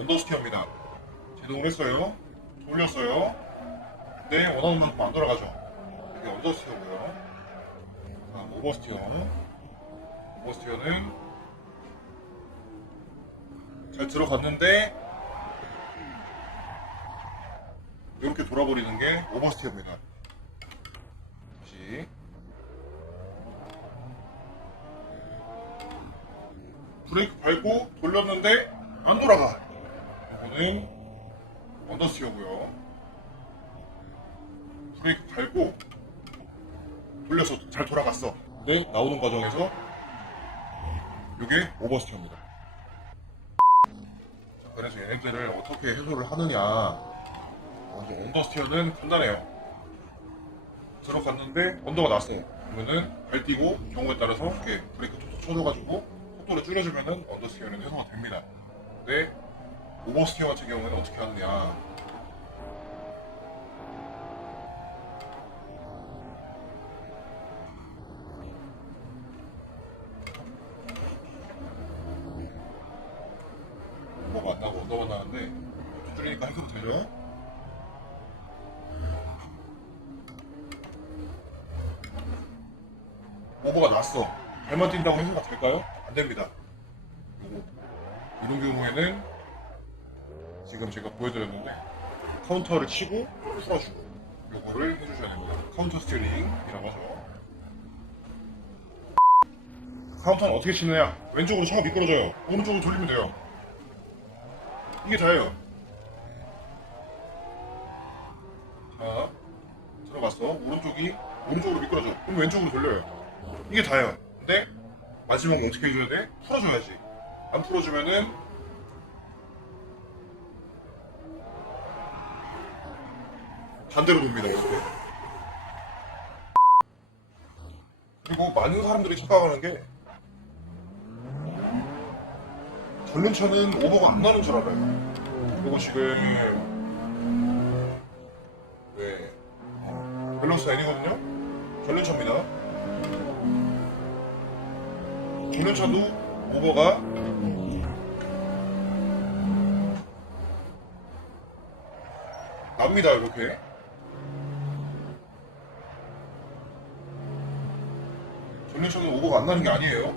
언더스티어입니다. 제동을 했어요. 돌렸어요. 네, 원하는 만큼 안 돌아가죠. 이게 언더스티어고요. 자, 오버스티어. 오버스티어는 잘 들어갔는데 이렇게 돌아버리는 게 오버스티어입니다. 다시 브레이크 밟고 돌렸는데 안 돌아가. 이거는 언더스티어고요. 브레이크 밟고 돌려서 잘 돌아갔어. 근데 나오는 과정에서 이게 오버스티어입니다. 자, 그래서 얘네들을 어떻게 해소를 하느냐. 먼저 언더스티어는 간단해요. 들어갔는데 언더가 났어요. 그러면은 발 띄고 경우에 따라서 이렇게 브레이크 툭툭 쳐줘가지고 속도를 줄여주면은 언더스티어는 해소가 됩니다. 근데 오버스티어 같은 경우에는 어떻게 하느냐. 뭐가 안 나고 언더가 나는데 두드리니까 해소도 되죠? 오버가 났어. 발만 뛴다고 해소가 될까요? 안 됩니다. 이런 경우에는 지금 제가 보여드렸는데 카운터를 치고 풀어주고 요거를 해주셔야 됩니다. 카운터 스틸링이라고 하죠. 카운터는 어떻게 치느냐? 왼쪽으로 차가 미끄러져요. 오른쪽으로 돌리면 돼요. 이게 다예요. 자, 들어갔어. 오른쪽이 오른쪽으로 미끄러져. 그럼 왼쪽으로 돌려요. 이게 다예요. 근데 마지막은 어떻게 해줘야 돼? 풀어줘야지. 안 풀어주면은 반대로 돕니다. 이렇게. 그리고 많은 사람들이 착각하는 게 전륜차는 오버가 안 나는 줄 알아요. 그리고 지금 네 밸런스 N이거든요. 전륜차입니다. 전륜차도 오버가 납니다 이렇게. 전륜차는 오버가 안 나는 게 아니에요.